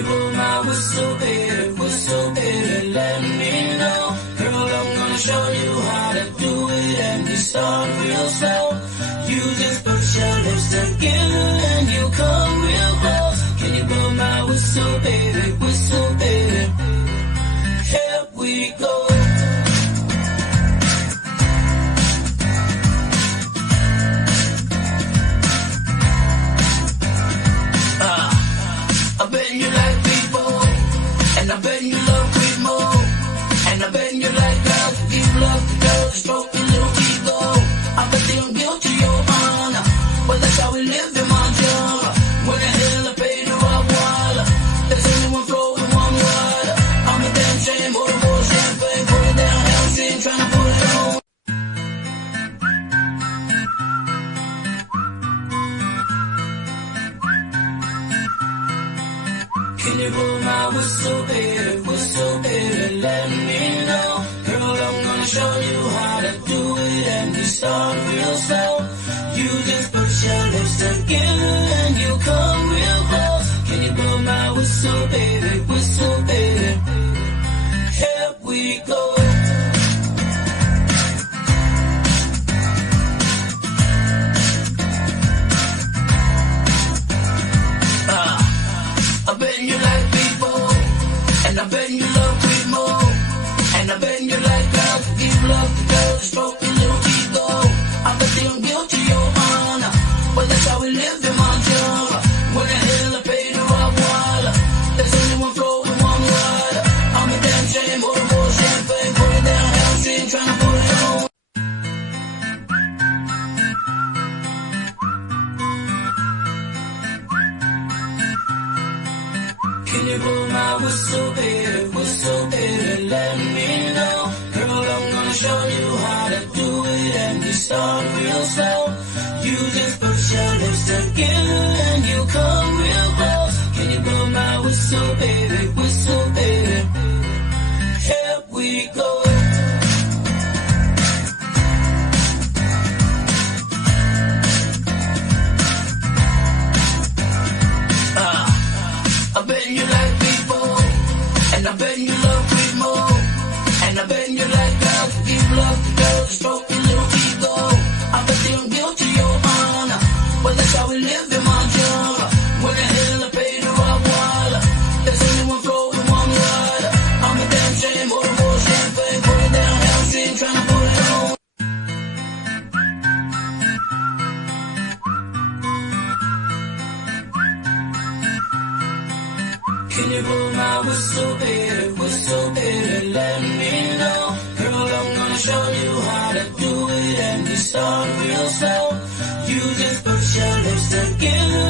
you blow my whistle, baby, let me know. Girl, I'm gonna show you how to do it, and you start real slow. You just put your lips together and you come real close. Can you blow my whistle, baby, here we go. I bet you like people, and I bet you love people, and I bet you like girls who give love to girls, stroke your little ego. I bet they don't guilty your honor, but that's how we live in my job. When the hell I pay to rock water, there's only one flow and one water. I'm a damn shame, or more champagne, put it down, hamstring, trying to put it on. Can you blow my whistle, baby, let me know. Girl, I'm gonna show you how to do it, and you start real slow. You just put your lips together and you come real close. Can you blow my whistle, baby, here we go. I bet you like people, and I bet you love people, and I bet you like girls who give love to girls, stroke your little ego. I bet they don't guilty your honor, but that's how we live in my job. When the hell I pay to rock water, there's only one flow and one water. I'm a damn shame, or more champagne, put it down, hamstring, trying to put it on. Can you blow my whistle, baby, let me know. Girl, I'm gonna show you how to do it, and you start real slow. You just put your lips together and you come real close. Can you blow my whistle, baby, here we go. I bet you like people, and I bet you love people, and I bet you like girls who give love to girls, stroke your little ego. I bet they don't guilty your honor, but that's how we live in my job. When the hell I pay to rock water, there's only one flow and one water. I'm a damn shame, or more champagne, put it down, hamstring, trying to put it on. Can you blow my whistle, baby, let me know. Girl, I'm gonna show you how to do it, and you start real slow. You just put your lips together